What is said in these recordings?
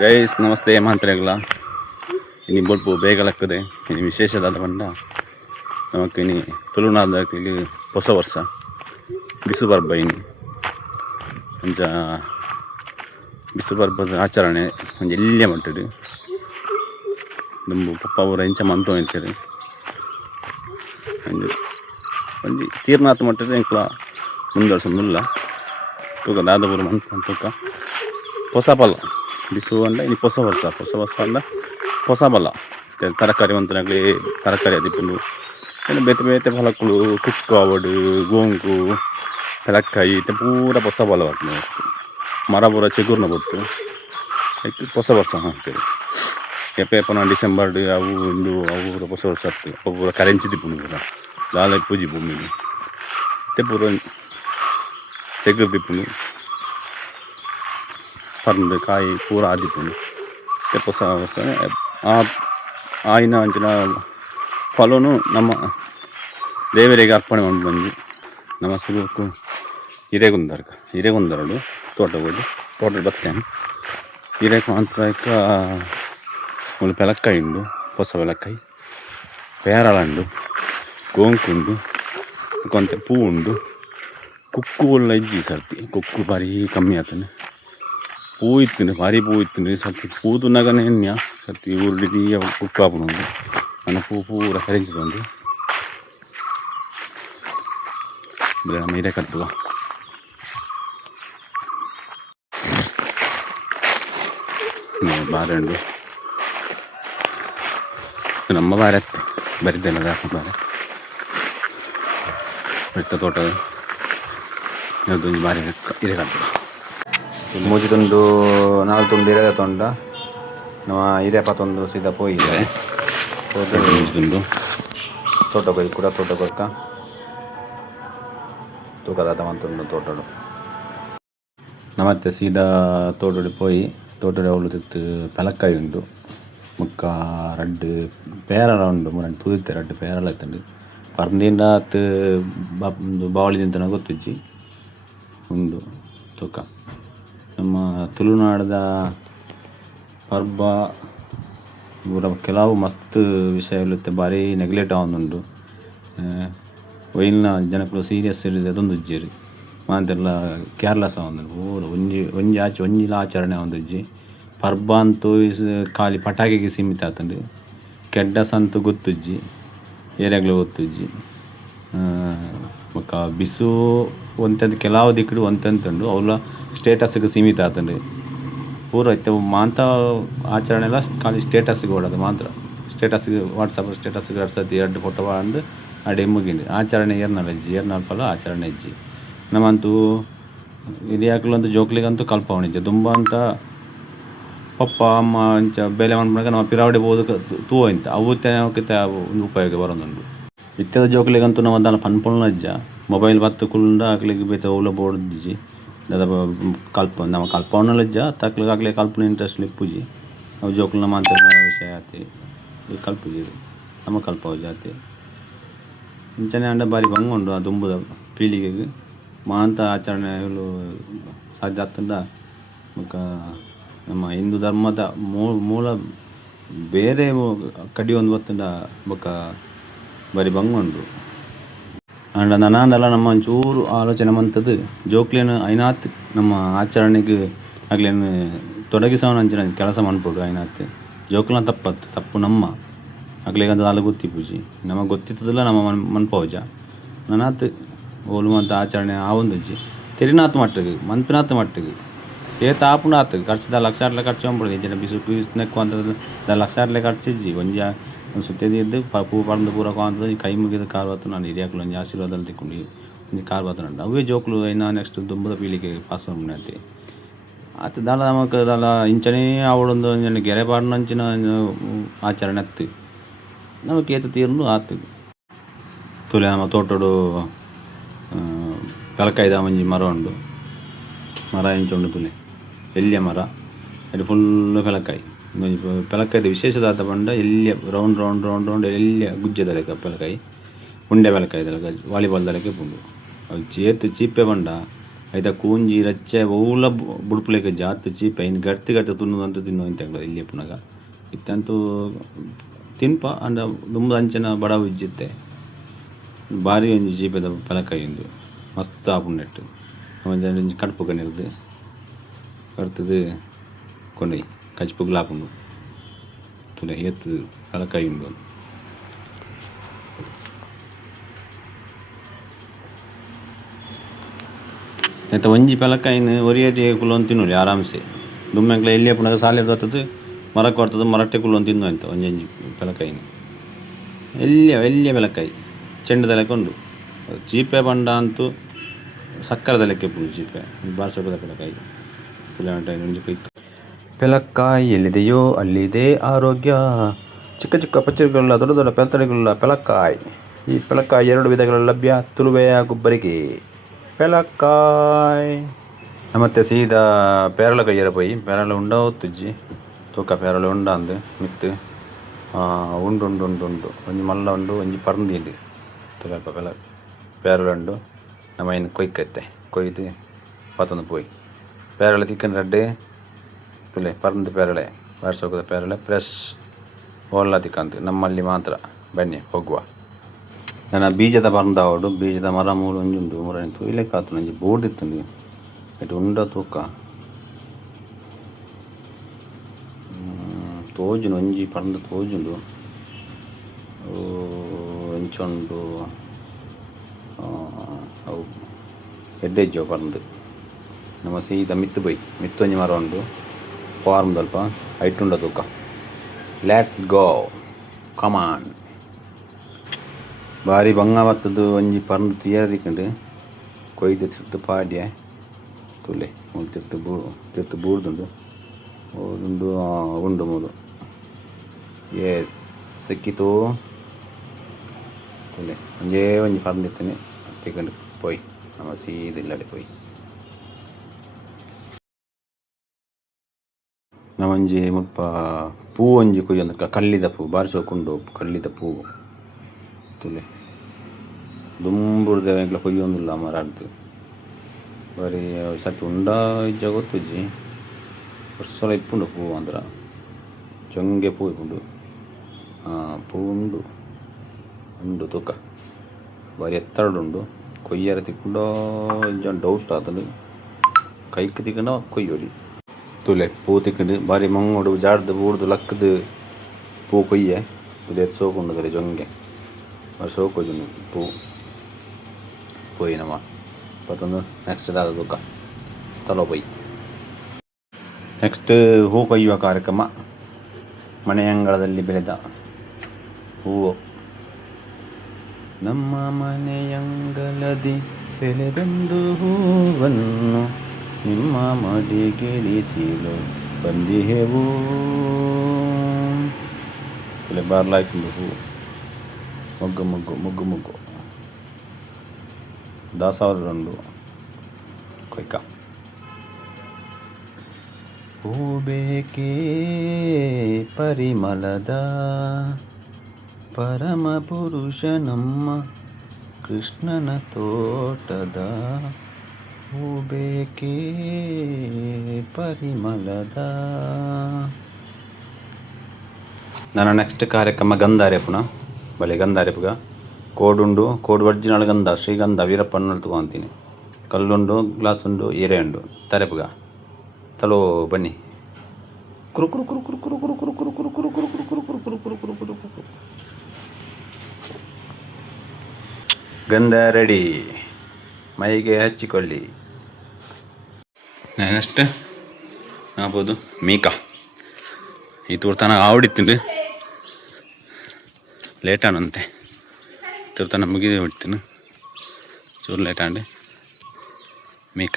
Guys ನಮಸ್ತೆ ಮಾತ್ರೆಗಳ ಇನಿ ಬೊಲ್ಪು ಬೇಗಲಕ್ಕದೆ ಇನಿ ವಿಶೇಷದಾದ ಪಂಡ ನಮಕ್ ಇನಿ ತುಳುನಾಡದಲ್ಲಿ ಹೊಸ ವರ್ಷ ಬಿಸು ಬರ್ಬ ಇನಿ ಅಂಚ ಬಿಸು ಬರ್ಬದ ಆಚರಣೆ ಒಂಜಿ ಎಲ್ಯ ಮಟ್ಟಡು ದುಂಬು ಪಪ್ಪ ಊರ ಇಂಚ ಮಂತು ಎಂಚರು ಒಂಜಿ ತೀರ್ನಾಥ ಮಟ್ಟದ ಎಂಕ್ಲ ಮುಂದುವರ್ಸ ಮುಲ್ಲ ತೂಕ ದಾದಪುರ ಮಂತು ತೂಕ ಹೊಸ ಪಲ್ಲ ಬಿಸು ಅಂಡ ಇನ್ನು ಹೊಸ ವರ್ಷ ಅಂದ ಹೊಸ ಬಲ್ಲ ತರಕಾರಿ ಮಂತನಾಗಲಿ ತರಕಾರಿ ಅದಿಪ್ಪುಂಡು ಇನ್ನು ಬೇತೆ ಬೇತೆ ಫಲಕ್ಕಳು ಕುಕ್ಕು ಅವಡು ಗೋಂಗು ತಲಕಾಯಿ ಇತ್ತೆ ಪೂರ ಹೊಸ ಬಲ ಬರ್ತದೆ ಮರ ಪೂರ ಚೆಗುರ್ನ ಕೊಟ್ಟು ಆಯ್ತು ಹೊಸ ವರ್ಷ ಹಾಕ್ತೇವೆ ಎಪ್ಪನ ಡಿಸೆಂಬರ್ ಅವು ಇಂದು ಅವು ಹೊಸ ವರ್ಷ ಆಗ್ತದೆ ಅವು ಪೂರ ಕರೆಂಚಿ ದಿಪ್ಪುಂಡು ಪೂರ ಲಾಲ ಪೂಜಿ ಭೂಮಿಲಿ ಇತ್ತೆ ಪೂರ ತೆಗ್ರು ದಿಪ್ಪುಂಡು ಪರ್ಂದು ಕಾಯಿ ಪೂರ ಆದಿಪ್ಪುಂಡು ಹೊಸ ವರ್ಷ ಆಯ್ನ ಅಂಚಿನ ಫಲನು ನಮ್ಮ ದೇವರಿಗೆ ಅರ್ಪಣೆ ಮಾಡಿ ಬಂದು ನಮ್ಮ ಸುಗು ಹಿರೇಗುಂದರಡು ತೋಟ ಬರ್ತೇನೆ ಹಿರೇಕು ಅಂತ ಒಂದು ಬೆಲಕ್ಕಾಯಿ ಉಂಡು ಹೊಸ ಬೆಲಕ್ಕಾಯಿ ಪೇರಳ ಉಂಡು ಗೋಂಕುಂಡು ಕೊಂತ ಪೂ ಉಂಡು ಕುಕ್ಕು ಒಳ್ಳೆ ಇಜ್ಜಿ ಸರ್ತಿ ಕುಕ್ಕು ಭಾರಿ ಕಮ್ಮಿ ಆಗ್ತಾನೆ ಪೂ ಇತ್ತು ಭಾರಿ ಪೂ ಇತ್ತು ಸರ್ತಿ ಪೂ ತುನ್ನಗನೆ ಎನ್ಯ ಸರ್ತಿ ಉರುಳಿದಿ ಕುಕ್ಕು ಹಾಪುಂಡು ನನ್ನ ಪೂ ಪೂರ ಕರೆಂಚಿಕೊಂಡು ನಮ್ಮ ಹಿರೇ ಕಟ್ಟುವ ಬಾರೆ ಉಂಡು ನಮ್ಮ ಬಾರೆ ಬರಿದ್ದೆಲ್ಲ ಬಾರೆ ಬೆಟ್ಟ ತೋಟದ ಅದೊಂದು ಬಾರಿ ಹಿರೇ ಕಟ್ಟುವ ಮೂಜಿದೊಂದು ನಾಲ್ಕು ತುಂಡು ಇರದ ತೊಂಡ ನಮ್ಮ ಹಿರೇ ಪತ್ತೊಂದು ಸೀದಾ ಪೋಯಿದೆ ತೋಟದೊಂದು ತೋಟ ಕೊಯ್ ಕೂಡ ತೋಟ ಕೊಕ್ಕ ತೂಕದಾದ ಮಂತೊಂದು ತೋಟಡು ನಮ್ಮತ್ತೆ ಸೀದಾ ತೋಟಡು ಪೋಯಿ ತೋಟಡು ಅವಳು ತಿತ್ತು ಪಲಕ್ಕಾಯಿ ಉಂಡು ಮುಕ್ಕ ರಡ್ಡು ಪೇರಳ ಉಂಡು ಮೂರಂಟು ತೂದಿತ್ತೆ ರಡ್ಡು ಪೇರಳ ಇತ್ತಂಡು ಪರ್ಂದಿಂದ ಹತ್ತು ಒಂದು ಬಾವಳಿ ತಿಂತನ ಗೊತ್ತಿಜ್ಜಿ ಉಂಡು ತೂಕ ನಮ್ಮ ತುಳುನಾಡದ ಪರ್ಬ ಪೂರ ಕೆಲವು ಮಸ್ತ್ ವಿಷಯವಿರುತ್ತೆ ಭಾರಿ ನೆಗ್ಲೆಕ್ಟ್ ಆವೊಂದುಂಡು ಒಯ್ಲಿನ ಜನಕ್ಕಳು ಸೀರಿಯಸ್ ಇರಿದೆ ಅದೊಂದು ಉಜ್ಜೇರಿ ಮಾತೆಲ್ಲ ಕೇರ್ಲೆಸ್ ಆವೊಂದುಂಡು ಪೂರ ಒಂಜಿಲ ಆಚರಣೆ ಆವೊಂದುಜ್ಜಿ ಪರ್ಬ ಅಂತೂ ಖಾಲಿ ಪಟಾಕಿಗೆ ಸೀಮಿತ ಆತುಂಡು ಕೆಡ್ಡಸ್ ಅಂತೂ ಗೊತ್ತುಜ್ಜಿ ಏರಿಯಾಗಳು ಗೊತ್ತುಜ್ಜಿ ಬೊಕ್ಕ ಬಿಸು ಒಂತೆಂದು ಕೆಲವು ದಿಕ್ಕಡು ಒಂತೆಂತುಂಡು ಅವಳ ಸ್ಟೇಟಸ್ಗೆ ಸೀಮಿತ ಆತುಂಡು ಪೂರ ಇತ್ತೆ ಮಾಂತ ಆಚರಣೆ ಎಲ್ಲ ಖಾಲಿ ಸ್ಟೇಟಸ್ಗೆ ಓಡೋದು ಮಾತ್ರ ಸ್ಟೇಟಸ್ಗೆ ವಾಟ್ಸಪ್ ಸ್ಟೇಟಸ್ಗೆ 2 ಸರ್ತಿ 2 ಫೋಟೋ ಅಂದು ಅಡೆ ಮುಗಿಂಡು ಆಚರಣೆ ಏರ್ನಲ್ಪಲ್ಲ ಆಚರಣೆ ಇಜ್ಜಿ ನಮ್ಮಂತೂ ಹಿರಿಯಾಕ್ಲಂತೂ ಜೋಕ್ಲಿಗಂತೂ ಕಲ್ಪವಣಿಜ್ಜೆ ತುಂಬ ಅಂತ ಪಪ್ಪ ಅಮ್ಮ ಅಂಚ ಬೇಲೆ ಮಾಡ್ಬಿಡಾಗ ನಮ್ಮ ಪಿರಾವಡೆ ಬೋದು ತೂವ ಇಂತ ಅವತ್ತೆ ಅವಕ್ಕಿತ್ತ ಒಂದು ಉಪಯೋಗ ಬರೋದುಂಡು ಇತ್ತದ ಜೋಕ್ಲಿಗಂತೂ ನಾವು ಅದನ್ನು ಪನ್ಪೊಳ್ನಜ್ಜ ಮೊಬೈಲ್ ಬತ್ತು ಕುಳ್ಳ ಆಗ್ಲಿಕ್ಕೆ ಬೇತ ಅವಳ ಬೋರ್ಡಿಜ್ಜಿ ದಾದ ನಮ್ಮ ಕಲ್ಪವಣ್ಣಲಜ್ಜ ತಕ್ಲಿಗೆ ಆಗ್ಲಿ ಕಲ್ಪನೆ ಇಂಟ್ರೆಸ್ಟ್ ಇಪ್ಪುಜಿ ನಾವು ಜೋಕ್ಲನ ಮಾತಾಡ ವಿಷಯ ಆತಿ ಕಲ್ಪುಜಿ ನಮ್ಮ ಕಲ್ಪವ ಜಾತಿ ಇಂಚನೆ ಅಂಡ ಬಾರಿ ಬಂಗುಂಡು ಆ ದುಂಬುದ ಪೀಳಿಗೆಗೆ ಮಾಂತ ಆಚರಣೆ ಸಾಧ್ಯ ಆಗ್ತಂಡ ಬೊಕ್ಕ ನಮ್ಮ ಹಿಂದೂ ಧರ್ಮದ ಮೂಲ ಬೇರೆ ಕಡಿ ಒಂದು ಬತ್ತಂಡ ಬೊಕ್ಕ ಬಾರಿ ಬಂಗುಂಡು ಅಂಡ ನನಾಂಡಲ ನಮ್ಮ ಒಂಚೂರು ಆಲೋಚನೆ ಮಂತದ್ದು ಜೋಕ್ಲೇನು ಐನಾತ್ ನಮ್ಮ ಆಚರಣೆಗೆ ಆಗ್ಲೇನು ತೊಡಗಿಸೋಣ ಅಂಚಿನ ಕೆಲಸ ಮಾಡ್ಬೋದು ಐನಾತ್ ಜೋಕ್ಲನ ತಪ್ಪು ನಮ್ಮ ಆಗ್ಲೇಗಂತ ಅಲ್ಲ ಗೊತ್ತಿಪ್ಪುಜಿ ನಮಗೆ ಗೊತ್ತಿತ್ತದಲ್ಲ ನಮ್ಮ ಮನ್ಪವಜ ನನಾತ್ ಓಲು ಅಂತ ಆಚರಣೆ ಆ ಒಂದುಜ್ಜಿ ತೆರಿನಾತ್ ಮಟ್ಟಿಗೆ ಮನ್ಪಿನಾತ್ ಮಟ್ಟಿಗೆ ಏತ ಆಪುಂಡು ಆತು ಖರ್ಚು ಲಕ್ಷಾಟ್ಲೆ ಖರ್ಚು ಮಾಡ್ಬಿಡ್ದು ಇಂಚಿನ ಬಿಸು ನೆಕ್ಕು ಅಂತ ಲಕ್ಷಾಟ್ಲೆ ಖರ್ಚಿಜ್ಜಿ ಒಂಜಿ ಸುತ್ತಿದ್ದು ಪೂ ಪರ್ದು ಪೂರ ಕಾಂತದ ಕೈ ಮುಗಿದ ಕಾರ್ ಬತ್ತು ನಾನು ಹಿರಿಯಾಕ್ಲು ಒಂಜಿ ಆಶೀರ್ವಾದಲ್ಲಿ ತಿಕ್ಕೊಂಡು ಒಂದು ಕಾರ್ ಬತ್ತುಂಡು ಅವೇ ಜೋಕ್ಲು ಐನಾ ನೆಕ್ಸ್ಟ್ ದುಂಬದ ಪೀಳಿಗೆ ಪಾಸ್ ಮಾಡ್ಬಿಡತ್ತೆ ಆತ ದಾಲ ನಮಕ್ ದಾಲ ಇಂಚನೇ ಅವಳೊಂದು ಒಂಜಿ ಗೆರೆ ಪಾಡಿನಂಚಿನ ಆಚರಣೆ ಅತ್ತು ನಮಗೆ ಏತ ತೀರ್ನು ಆತು ತುಲೆ ನಮ್ಮ ತೋಟಡು ಪಲಕಾಯ್ದ ಒಂಜಿ ಮರ ಉಂಡು ಮರ ಇಂಚುಂಡು ತುಲೆ ಎಲ್ಲಿಯ ಮರ ಅದು ಫುಲ್ಲು ಪಲಕಾಯಿ ಪಲಕಾಯ್ದ ವಿಶೇಷದಾದ ಬಂಡ ಎಲ್ಲಿಯ ರೌಂಡ್ ಎಲ್ಲಿಯ ಗುಜ್ಜೆದ ಲೆಕ್ಕ ಪಲಕಾಯಿ ಉಂಡೆ ಪಲಕಾಯ್ದ ಲೆಕ್ಕ ವಾಲಿಬಾಲ್ದ ಲೆಕ್ಕ ಪುಂಡು ಅದು ಚೀಪೆ ಬಂಡ ಐತ ಕೂಂಜಿ ರಚ್ಚೆ ಓಲ ಬುಡ್ಪುಲೆಕ ಜಾತ್ ಚೀಪ ಇನ್ನು ಗಟ್ಟಿ ಗಟ್ಟಿ ತಿನ್ನೋದಂತೂ ತಿನ್ನೋ ಇಂತ ಇಲ್ಲಿ ಪುನಗ ಇತ್ತಂತೂ ತಿನ್ಪ ಅಂಡ ದುಂಬು ಅಂಚನ ಬಡವ ಇಜ್ಜಿತ್ತೆ ಭಾರಿ ಒಂಜಿ ಚೀಪದ ಪಲಕಾಯಿಂದು ಮಸ್ತ್ ಆಪುಂಡೆಟ್ಟು ಒಂಜಿ ಕಡುಪು ಕಣ್ಣಿರ್ದು ಕಡ್ತದು ಕೊಂಡೋಯ್ ಕಚ್ಪುಗ್ಲು ಹಾಕೊಂಡು ತುಲೆ ಎತ್ತು ಪಲಕಾಯಿ ಉಂಡು ಆಯ್ತು ಒಂಜಿ ಪಲಕಾಯಿನ ಒರಿಯೇಟಿ ಕುಲ್ಲೊಂದು ತಿನ್ನೋಲಿ ಆರಾಮ್ಸೆ ದುಮ್ಮೆಂಕ್ಲ ಎಲ್ಲಿ ಪುನಗ ಸಾಲೆ ಬರ್ತದೆ ಮರಕ್ಕೆ ಬರ್ತದೆ ಮರಟ್ಟೆ ಕುಲ್ಲೊಂದು ತಿನ್ನು ಅಂತ ಒಂಜಿ ಪಲಕಾಯಿನ ಎಲ್ಲಿಯ ಪಲಕಾಯಿ ಚೆಂಡದ ಉಂಡು ಚೀಪೆ ಬಂಡ ಅಂತೂ ಸಕ್ಕರದ ಲೆಕ್ಕ ಪುಡು ಚೀಪೆ ಬಾರ್ಸೋಕದ ಪಲಕಾಯಿ ಒಂಜಿ ಕೊಯ್ಕ ಪೆಲಕ್ಕಾಯಿ ಎಲ್ಲಿದೆಯೋ ಅಲ್ಲಿದೆ ಆರೋಗ್ಯ ಚಿಕ್ಕ ಚಿಕ್ಕ ಪಚ್ಚಡಿಗಳುಳ್ಳ ದೊಡ್ಡ ದೊಡ್ಡ ಪೆಲ್ತಡಿಗಳುಳ್ಳ ಪೆಲಕ್ಕಾಯಿ ಈ ಪೆಲಕ್ಕಾಯಿ 2 ವಿಧಗಳಲ್ಲಿ ಲಭ್ಯ ತುಳುವೆ ಹಾಗೂ ಬರಿಕೆ ಪೆಲಕ್ಕಾಯಿ ಮತ್ತೆ ಸೀದಾ ಪೇರಳ ಕೈಯ್ಯರ ಪೋಯಿ ಪೇರಳ ಉಂಡ ಹೊತ್ತುಜ್ಜಿ ತೂಕ ಪೇರಳ ಉಂಡ ಅಂದು ಮಿತ್ತು ಉಂಡು ಒಂಜಿ ಮಲ್ಲ ಉಂಡು ಒಂಜಿ ಪರಂದಿಂಡು ತುಲಪ ಪೇರಳ ಉಂಡು ನಮ್ಮ ಇನ್ನು ಕೊಯ್ಕತ್ತೆ ಕೊಯ್ದು ಪತ್ತೊಂದು ಪೋಯಿ ಪೇರಳ ತಿಕ್ಕನ ರಡ್ಡೆ ತುಲೆ ಪರಂದು ಪೇರಳೆ ಬಾರ್ಸೋಕದ ಪೇರಳೆ ಫ್ರೆಶ್ ಓಲ್ಲ ತಿಕ್ಕಂತು ನಮ್ಮಲ್ಲಿ ಮಾತ್ರ ಬನ್ನಿ ಹೋಗುವ ನನ್ನ ಬೀಜದ ಪರಂದಾವಡು ಬೀಜದ ಮರ ಮೂರು ಒಂಜಿ ಉಂಡು ಮೂರನೆಂತು ಇಲ್ಲೇ ಕಾತು ಒಂಜಿ ಬೋರ್ದಿತ್ತು ಇಟ್ಟು ಉಂಡ ತೂಕ ತೋಜುಂಡು ಒಂಜಿ ಪರಂದು ತೋಜುಂಡು ಎಂಚುಂಡು ಅವು ಎಡ್ಡೆಜ್ಜೋ ಪರಂದು ನಮ್ಮ ಸೀದಾ ಮಿತ್ತು ಬೈ ಮಿತ್ತು ಒಂಜಿ ಮರ ಉಂಡು ಫಾರ್ಮ್ ಸ್ವಲ್ಪ ಹೈಟ್ ಉಂಡ ತೂಕ ಲೆಟ್ಸ್ ಗೋ ಕಮಾನ್ ಭಾರಿ ಬಂಗ ಬತ್ತದು ಒಂಜಿ ಪರಂದು ತಿಯರಿಕೊಂಡು ಕೊಯ್ದು ತಿರ್ತು ಪಾಡ್ಯ ತುಲೆ ತಿರ್ತು ಬೂರ್ದುಂಡು ಓದುಂಡು ಉಂಡು ಮೂಲು ಎಸ್ ಸಿಕ್ಕಿತು ತುಲೆ ಒಂಜಿ ಪರಂದು ಇರ್ತೀನಿ ತಿಕೊಂಡು ಪೋಯ್ ನಮ್ಮ ಸೀದ ಇಲ್ಲಡೆ ಪೋಯ್ ನಾವೊಂಜಿ ಮುಲ್ಪ ಪೂ ಒಂಜಿ ಕೊಯ್ಯೊಂದು ಕಲ್ಲಿದ ಪೂ ಬಾರಿಸೋಕೊಂಡು ಕಲ್ಲಿದ ಪೂ ತುಲೆ ದುಂಬುರ್ದ ಎಂಕ್ಲ ಕೊಯ್ಯೊಂದಿಲ್ಲ ಮರಾಡ್ದು ಬರೀ ಸರ್ತಿ ಉಂಡ ಇಜ್ಜ ಗೊತ್ತುಜ್ಜಿ ವರ್ಷಲ ಇಪ್ಪುಂಡು ಪೂ ಅಂದ್ರ ಜೊಂಗೆ ಪೂ ಇಪ್ಪುಂಡು ಪೂ ಉಂಡು ತೂಕ ಬಾರಿ ಎತ್ತರಡುಂಡು ಕೊಯ್ಯರ ತಿಕ್ಕೊಂಡು ಇಜ್ಜ ಡೌಟ್ ಆತನು ಕೈಕ್ ತಿಕ್ಕಂಡ ಕೊಯ್ಯೋಡಿ ತುಲೆ ಪೂ ತಿಕ್ಕಂಡು ಬಾರಿ ಮಂಗೋಡು ಜಾಡ್ದು ಬೂಡ್ದು ಲಕ್ಕದು ಪೂ ಕೊಯ್ಯೆ ತುಲೆ ಸೋಕೊಂಡು ತಲೆ ಜೊಂಗೆ ಬಾರಿ ಸೋಕೋಜು ಪೂ ಪೋಯಿನವ ಮತ್ತೊಂದು ನೆಕ್ಸ್ಟ್ ದಾದ ತೂಕ ತಲೋ ಪೊಯ್ ನೆಕ್ಸ್ಟ್ ಹೂ ಕೊಯ್ಯುವ ಕಾರ್ಯಕ್ರಮ ಮನೆಯಂಗಳದಲ್ಲಿ ಬೆಳೆದ ಹೂವು ನಮ್ಮ ಮನೆಯಂಗಳದಿ ಬೆಳೆದೊಂದು ಹೂವನ್ನು ನಿಮ್ಮ ಮಡಿಗೆಳಿಸಲು ಬಂದಿಹೆವು ತಲೆ ಬಾರ್ಲಾಯ್ಕೊಂಡು ಹೂ ಮೊಗ್ಗು ದಾಸವಾಳ ಕೊಯ್ಕ ಹೂ ಬೇಕೇ ಪರಿಮಳದ ಪರಮ ಪುರುಷ ನಮ್ಮ ಕೃಷ್ಣನ ತೋಟದ ಹೂ ಬೇಕೇ ಪರಿಮಳದ. ನನ್ನ ನೆಕ್ಸ್ಟ್ ಕಾರ್ಯಕ್ರಮ ಗಂಧಾರೆಪುನ ಬಲೆ ಗಂಧಾರೆಪುಗ ಕೋಡುಂಡು ಕೋಡು ಒರ್ಜಿನಲ್ ಗಂಧ ಶ್ರೀಗಂಧ ವೀರಪ್ಪನ ತಗೊಂತೀನಿ ಕಲ್ಲುಂಡು ಗ್ಲಾಸ್ ಉಂಡು ಎರೆ ಉಂಡು ತರೆಪುಗ ತಲೋ ಬನ್ನಿ ಕುರು ಕುರು ಕುರು ಕುರು ಕುರು ಕುರು ಕುರು ಕುರು ಕುರು ಕುರು ಕುರು ಕುರು ಕುರು ಕುರು ಕುರು ಕುರು ಕುರು ಕುರು ಗಂಧ ರೆಡಿ ಮೈಗೆ ಹಚ್ಚಿಕೊಳ್ಳಿ. ನೆಕ್ಸ್ಟ್ ಆಗ್ಬೋದು ಮೀಕ ಈ ತೂರ್ತಾನ ಆವಡಿತ್ತು ಲೇಟಾನಂತೆ ತೂರ್ತಾನ ಮುಗಿದು ಬಿಡ್ತೀನಿ ಚೂರು ಲೇಟಾಂಡು ಮೀಕ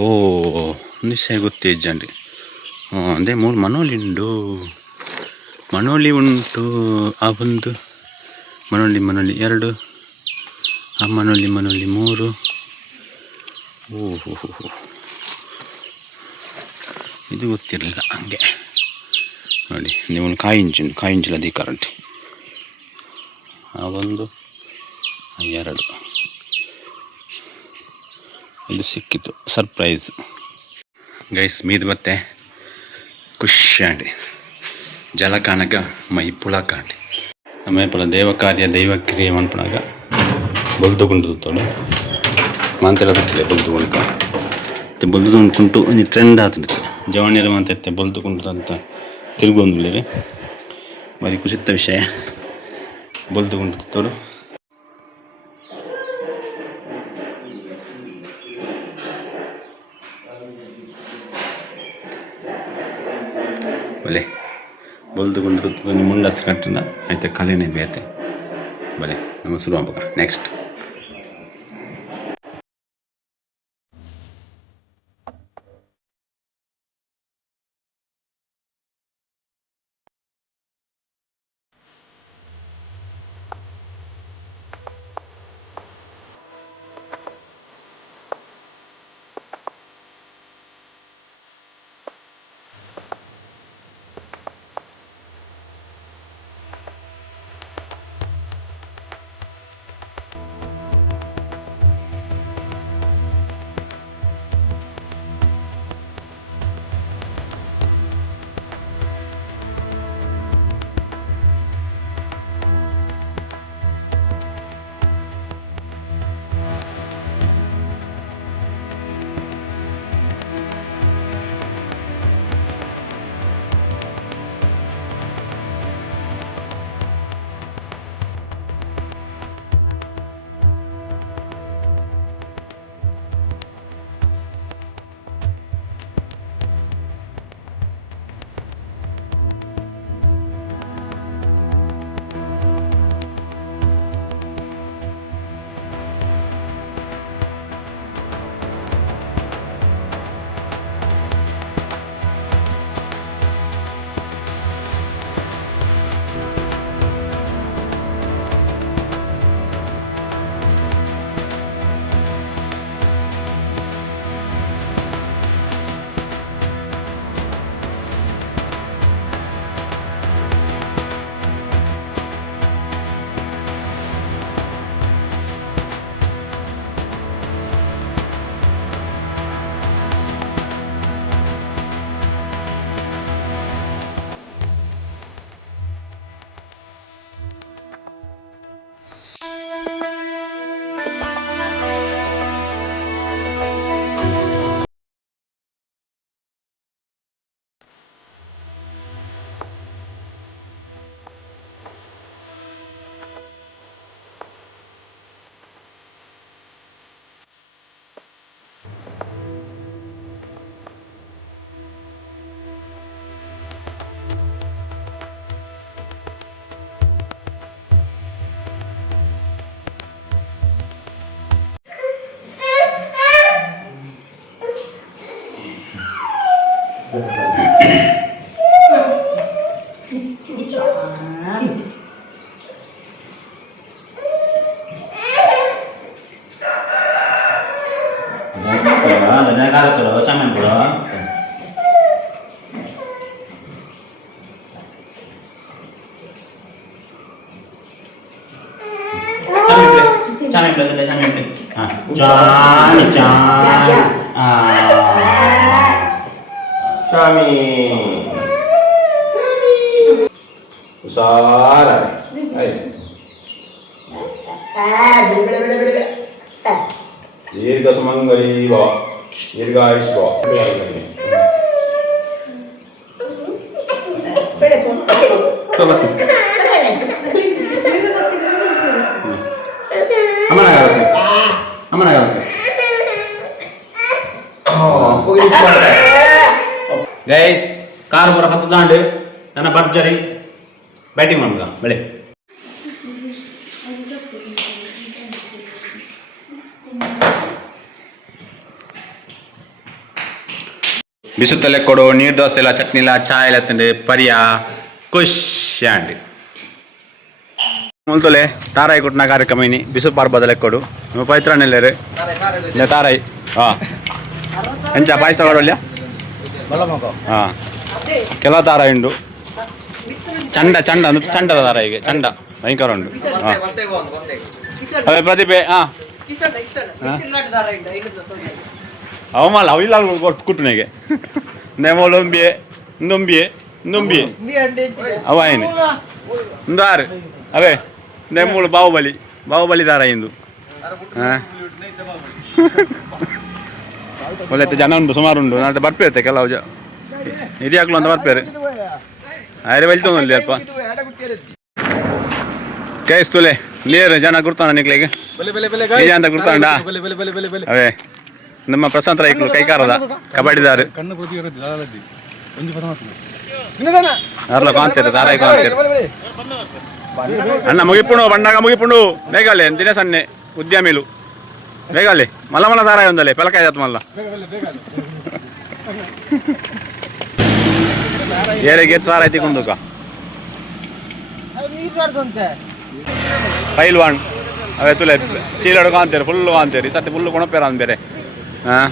ಓ ನಿಶ್ಚಯ ಗೊತ್ತೇ ಇಜ್ಜಂಡು ಅದೇ 3 ಮನೋಲಿ ಉಂಟು ಆ ಒಂದು ಮನೋಲಿ 2 ಆ ಮನೋಲಿ 3 ಓಹೋ ಇದು ಗೊತ್ತಿರಲಿಲ್ಲ ಹಂಗೆ ನೋಡಿ ನೀವು ಕಾಯಿಂಚಿಲ್ಲ ಕರೆಂಟ್ ಆ 1 2 ಇದು ಸಿಕ್ಕಿತು ಸರ್ಪ್ರೈಸ್ ಗೈಸ್. ಮೀದು ಮತ್ತೆ ಖುಷಿ ಆಂಡಿ ಜಲಕಾನಗ ಮೈ ಪುಳಕಾಂಡಿ ನಮ್ಮ ಪುಳ ದೇವ ಕಾರ್ಯ ದೈವ ಕ್ರಿಯೆ ಮನ್ಪುಣಾಗ ಬೊಲ್ದುಗುಂಡು ತೋಡು ಮಾಂತೆಲ್ಲ ಗೊತ್ತಿಲ್ಲ ಬೊಲ್ದುಗುಂಡ್ಕ ಮತ್ತೆ ಬೊಲ್ದುಗುಂಡ್ಕುಂಟು ಒಂದು ಟ್ರೆಂಡ್ ಆಗ್ತದೆ ಜವಣಿಯರು ಮಾತಾಡ್ತೆ ಬೊಲ್ದುಗುಂಡು ಅಂತ ತಿರುಗೊಂದುಳ್ಳೇರಿ ಬಾರಿ ಖುಷಿತ್ತ ವಿಷಯ ಬೊಲ್ದುಗುಂಡು ತೋಡು. ಬಲೆ ಬೊಲ್ದುಗುಂಡು ಮುಂಡಸ್ ಕಟ್ಟಿನ ಆಯ್ತು ಕಲೆನೇ ಬೇತೆ ಬಲೆ ನಮ್ಮ ಶುರು ಆಗ್ಬೇಕ ನೆಕ್ಸ್ಟ್. दीर्घ सुमंगली व दीर्घायुष ಗೈಸ್ ಕಾರ್ ಬರ ಹತ್ತು ದಾಂಡು ನನ್ನ ಭರ್ಜರಿ ಬ್ಯಾಟಿಂಗ್ ಮಾಡುದ ಬೆಳೆ ಬಿಸುತ್ತಲೆ ಕೊಡು ನೀರು ದೋಸೆ ಇಲ್ಲ ಚಟ್ನಿ ಇಲ್ಲ ಚಾಯ್ ಎಲ್ಲ ತಿಂದು ಪರಿಯ ಖುಷಿ ಅಂಡಿ ಮೊಲ್ತೊಲೆ ತಾರಾಯಿ ಕೊಟ್ಟಿನ ಕಾರ್ಯಕ್ರಮ ಇನಿ ಬಿಸು ಪಾರ್ಬದಲೆ ಕೊಡು ನಿಮ್ಮ ಪೈತ್ರನೆಲ್ಲರು ತಾರಾಯಿ ಹಾಂ ಎಂಚ ಪಾಯಸ ಕೊಡೋಲ್ಯ ಹಾಂ ಕೆಲವು ತಾರಾಯಿ ಉಂಡು ಚಂಡ ಚಂಡ ಚಂಡದ ತಾರಾಯಿಗೆ ಚಂಡ ಭಯಂಕರ ಉಂಡು ಹಾಂ ಅದೇ ಪ್ರತಿಭೆ ಹಾಂ ಅವಮಲ್ಲ ಅವಿಲ್ಲ ಕುಟ್ಟುನೆಗೆ ನೆಮೊಲೊಂಬಿಯೆ ನೊಂಬಿಯೆ ನೊಂಬಿಯೆ ಅವ ಏನು ದಾರು ಅವೇ ನೆಮ್ಮೂಳು ಬಾಹುಬಲಿ ದಾರ ಇಂದು ಒಳ್ಳೆ ಜನ ಉಂಟು ಸುಮಾರು ಉಂಟು ನಾಳೆ ಬರ್ಪೇರುತ್ತೆ ಕೆಲವು ಇದ್ಯಾಕ್ಲು ಅಂತ ಬರ್ಪೇರು ಆಯ್ರೆ ಬಲ್ತೊಂದಲ್ಲಿ ಅಲ್ಪ ಕೇಳಿಸ್ತುಲೆ ಲೇರು ಜನ ಗುರ್ತಾನ ನಿಕ್ಲಿಗೆ ನಿಜ ಅಂತ ಗುರ್ತಾಂಡ ಅವೇ ನಮ್ಮ ಪ್ರಶಾಂತ್ ರೈಕ್ಲು ಕೈಕಾರದ ಕಬಡ್ಡಿದಾರು ಅರ್ಲ ಕಾಂತೇರು ದಾರಾಯಿ ಕಾಂತೇರು ಅಣ್ಣ ಮುಗಿಪುಂಡು ಬಂಡಾಗ ಮುಗಿಪುಂಡು ಬೇಗಲೆ ದಿನ ಸನ್ನೆ ಉದ್ಯಮಿಲು ಬೇಗಲೆ ಮಲ್ಲ ದಾರಾಯಿ ಒಂದಲೆ ಪೆಲಕಾಯಿ ಜಾತ್ ಮಲ್ಲ ಏರೆಗೆ ದಾರಾಯಿ ತಿಕೊಂಡುಕ ಪೈಲ್ವಾನ್ ಅವೇ ತುಲೆ ಚೀಲಡು ಕಾಂತೇರು ಫುಲ್ಲು ಕಾಂತೇರು ಈ ಸತಿ ಫುಲ್ಲು ಕೊಣಪೇರ ಅಂದ್ ಬೇರೆ ಹಾಂ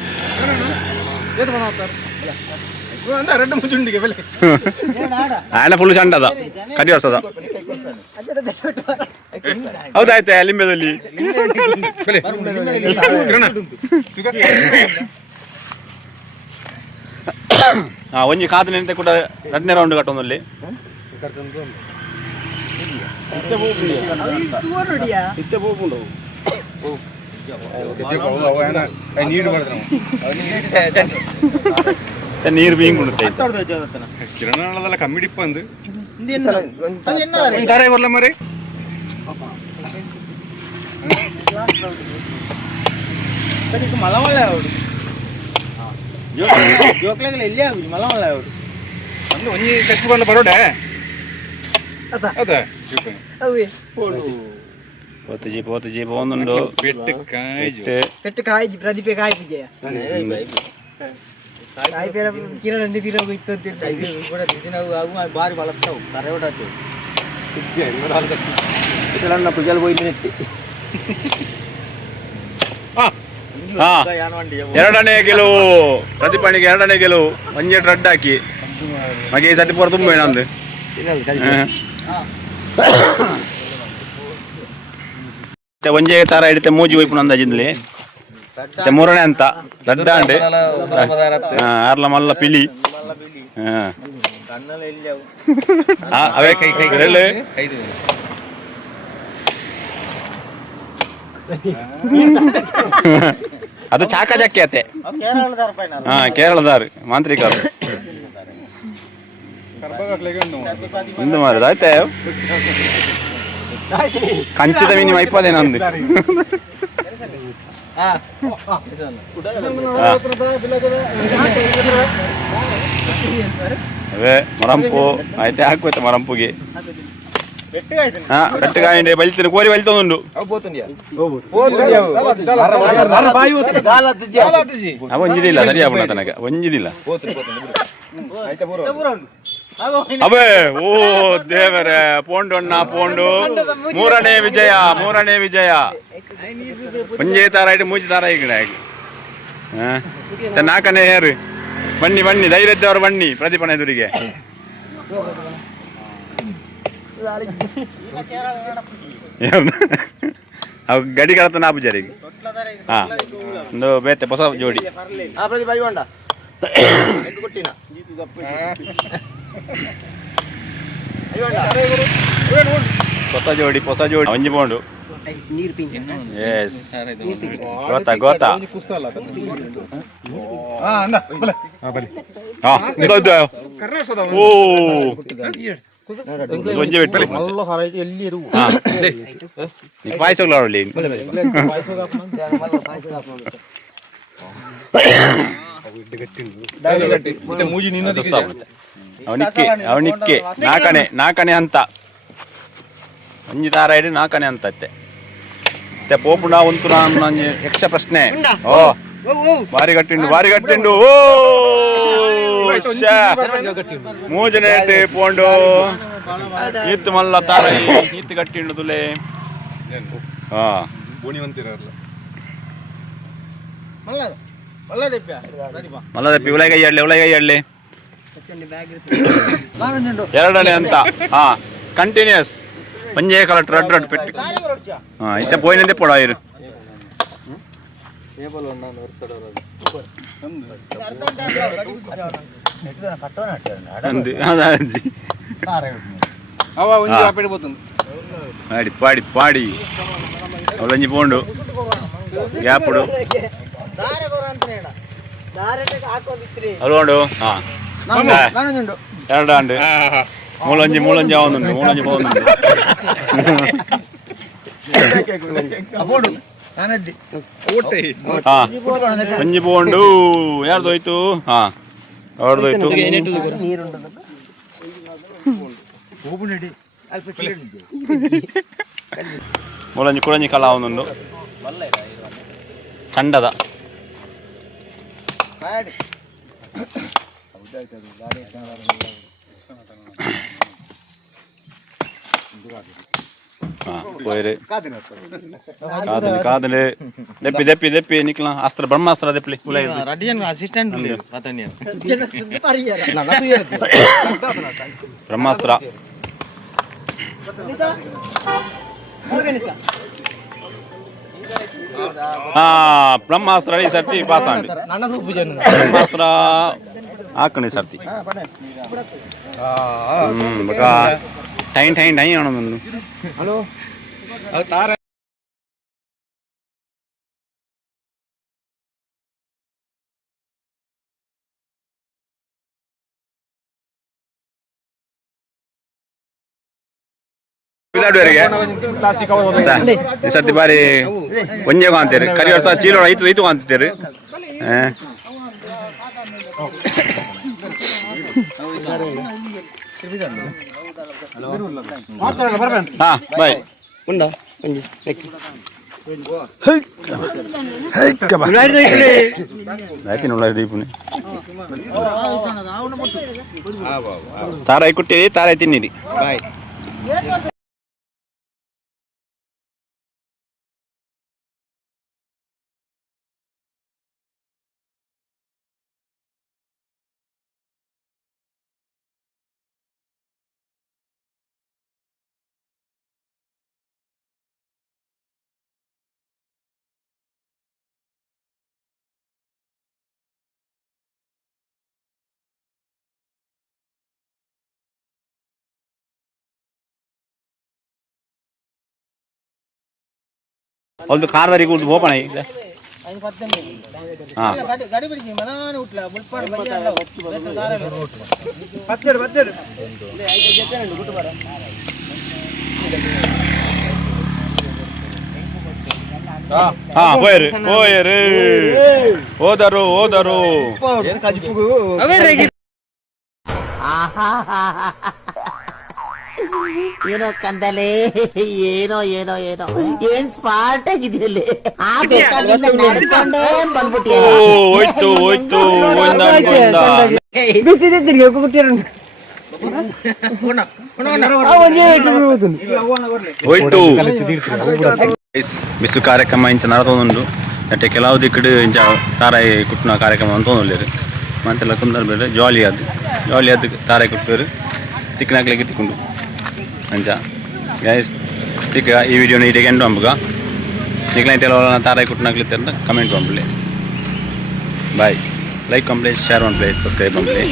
ಆಯ್ನ ಫುಲ್ ಚಂಡದ ಕಡಿ ಹೊಸದ ಹೌದಾಯ್ತೆ ಲಿಂಬೆದಲ್ಲಿ ಒಂಜಿ ಕಾದು ನಿಂತೆ ಕೂಡ 2ನೇ ರೌಂಡ್ ಕಟ್ಟೊಂದಲ್ಲಿ ನೀರು ಬೀಂಗ್ ಕಿರಣದಲ್ಲ ಕಮ್ಮಿಡಿಪ್ಪ ಅಂದು ದಾರೆ ಬರ್ಲ ಮರೆ ಮಲಮಲ್ಲ ಅವಡು ಜೋಕ್ಲೆಗಳ ಎಲ್ಲಿ ಆಗುದು ಮಲಮಲ್ಲ ಅವಡು ಒಂದು ಒಂಜಿ ಕಚ್ಕೊಂಡು ಬರೋಡೆ പോത്തുജി പോകുന്നുണ്ടോ പെട്ട് കായ്ജി പ്രതിപ കായ്പിജയ കായ് പേര കിര രണ്ട് കിലോ ഇത്തത്തിൽ ഇവിടെ ഇതിനാവും ആകും ബാരി വളർത്താവും കരയോടാച്ചു ഇതിലಣ್ಣ ಪುಜಲ್ ಹೋಯ್ತು ನೆತ್ತಿ 2ನೇ ಗೆಲುವು ಪ್ರತಿಪಣಿಗೆ 2ನೇ ಗೆಲುವು ಒಂಜೆ ರಡ್ ಹಾಕಿ ಮಗೆ ಈ ಸತಿ ಪೂರ ತುಂಬ ಏನಂದು ಒಂಜೆ ತರ ಹಿಡಿತೆ ಮೂಜಿ ಹೋಯ್ಪು ಅಂದಾಜಿಂದ್ಲಿ 3ನೇ ಅಂತ ರಡ್ಡ ಅಂಡೆ ಆರ್ಲ ಮಲ್ಲ ಪಿಲಿ ಅವೇ ಕೈ ಅದು ಚಾಕ ಜಕ್ಕಿ ಅತ್ತೆ ಕೇರಳದಾರು ಮಾಂತ್ರಿಕರು ಇಂದು ಮಾರದ ಆಯ್ತಾ ಕಂಚಿದ ಮಿನಿಮ 20 ನಂದು ಅವೇ ಮರಂಪು ಆಯ್ತೆ ಹಾಕೋಯ್ತು ಮರಂಪುಗೆ ಬೆಟ್ಟಗಾಯಿ ಬಲಿತೀನಿ ಕೋರಿ ಬಲಿತೊಂದುಂಡು ಅವ ಒಂಜಿದಿಲ್ಲ ಸರಿಯಾಗ ತನಕ ಒಂಜಿದಿಲ್ಲ ಅವೇ ಓ ದೇವರೇ ಪೋಂಡೊಣ್ಣ ಪೋಂಡು 3ನೇ ವಿಜಯ ಒಂಜೇ ತರ ಇಟ್ಟು ಮೂಜಿ ತರ ಈ ಕಡೆ 4ನೇ ಹೇರು ಬನ್ನಿ ಧೈರ್ಯ ಇದ್ದವರು ಬನ್ನಿ ಪ್ರದೀಪನ ಎದುರಿಗೆ ಅವು ಗಡಿ ಕಳತನ ಆಪುಜಾರಿಗೆ ಒಂದು ಬೇತೆ ಹೊಸ ಜೋಡಿ ಹೊಸ ಜೋಡಿ ಒಂಜಿ ಬೋಂಡು ಎಸ್ ಗೋತಾ ಓ ಒಂಜಿ ಬಿಟ್ಟು ಪಾಯಸಗಳು ಅವನಿಕ್ಕೆ 4ನೇ ಅಂತ ಒಂಜಿ ದಾರ ಹಿಡಿ 4ನೇ ಅಂತ ಮತ್ತೆ ಪೋಪುಣ ಒಂತು ನಾನು ಯಕ್ಷ ಪ್ರಶ್ನೆ ಓ ಬಾರಿ ಗಟ್ಟಿಂಡು ಓ ಮೂಜನೇಟೆ ಪೋಂಡು ಈತ್ ಮಲ್ಲ ತಾರ ಈತ್ ಗಟ್ಟಿಂಡು ತುಲೆ ಮಲ್ಲದಪ್ಪಿ ಉಳಗೈ ಎಡ್ಲೆ 2ನೇ ಅಂತ ಕಂಟಿನ್ಯೂಸ್ ಒಂಜೇ ಕಲರ್ ರಡ್ ಪೆಟ್ಟು ಇತ್ತೆ ಪೋಯಿನಂದೇ ಪೊಡ ಇರು పాడి పాడి పాడి ఒలంజి పోండు యాపుడు అలోండు ಎರಡಾ ಅಂಡು ಮೂಲಂಜಿ ಮೂಲಂಜಿ ಆವೊಂದುಂಡು ಮೂಲಂಜಿ ಪೋವೊಂದುಂಡು ಒಂಜಿ ಪೋಂಡು ಯಾರ್ದೋಯ್ತು ಅವ್ರದೋಯ್ತು ಮೂಲಂಜಿ ಕುಳಂಜಿ ಕಲ ಆವೊಂದುಂಡು ಚಂಡದ പോയത് കാതല് ദപ്പി ദപ്പി ദപ്പി നിക്കല അസ്ത്ര ബ്രഹ്മാസ്ത്ര ദപ്പി ಬ್ರಹ್ಮಾಸ್ತ್ರ ಬ್ರಹ್ಮಾಸ್ತ್ರ ಈ ಸರ್ತಿ ಪಾಸ್ ಆಂಡಿ ಬ್ರಹ್ಮಾಸ್ತ್ರ ಹಾಕಣಿ ಸರ್ತಿ ಬಕ ಟೈನ್ ಟೈನ್ ಟೈನ್ ಆನೊಂದು ಹಲೋ ಈ ಸರ್ತಿ ಬಾರಿ ಒಂಜೆಗೂ ಅಂತೀರಿ ಕರಿ ವರ್ಷ ಚೀಲ ಐತು ಐತು ಅಂತೀರಿ ಬಾಯ್ ಉಂಡ ತಾರಾಯಿ ಕುಟ್ಟಿರಿ ತಾರಾಯಿ ತಿನ್ನಿರಿ ಬಾಯ್ ಒಂದು ಕಾರ್ವರಿಗೆ ಉಂಟು ಓಪನ್ ಆಗಿದೆ పోయారు పోయారు ఓదరు ఓదరు ಏನೋ ಕಂದಲೆ ಏನೋ ಏನೋ ಏನೋ ಏನ್ ಸ್ಮಾರ್ಟ್ ಆಗಿದೆಯಲ್ಲ ನಡ್ಕೊಂಡೇ ಬಂದ್ಬಿಟ್ಟಿಯ ಹೋಯ್ತು ಹೋಯ್ತು ಹೋಯ್ತು ಬಿಸು ಕಾರ್ಯಕ್ರಮ ಇಂಚ ನಡತೊಂದುಂಡು ಅಟ್ಟೆ ಕೆಲವು ದಿಕ್ಕಡು ಇಂಚ ತಾರಾಯಿ ಕುಟ್ಟಿನ ಕಾರ್ಯಕ್ರಮ ಅಂತ ತೊಂದುಲ್ಲೇರು ಮಂತೆಲ್ಲ ಕುಂದರ್ ಬೇರೆ ಜಾಲಿ ಆದ ತಾರಾಯಿ ಕುಟ್ಟರು ತಿಕ್ಕನಾಗ್ಲಿಕ್ಕೆ ತಿಕ್ಕೊಂಡು ಅಂಚ ಗೈಸ್ ಈಗ ಈ ವಿಡಿಯೋನ ಇಡಿಗೆ ಎಂಡು ಅಂಬುಗ ನಿಕ್ಲೈಂಟ್ ಎಲ್ಲ ತಾರಾಯಿ ಕುಟ್ಟಿನಾಗ್ಲಿತ್ತೆ ಕಮೆಂಟ್ ಪಂಪ್ಲೆ ಬಾಯ್ ಲೈಕ್ ಕಂಪ್ಲೇಸ್ ಶೇರ್ ಒನ್ ಪ್ಲೇಸ್ ಸಬ್ಸ್ಕ್ರೈಬ್ ಪಂಪ್ಲೆ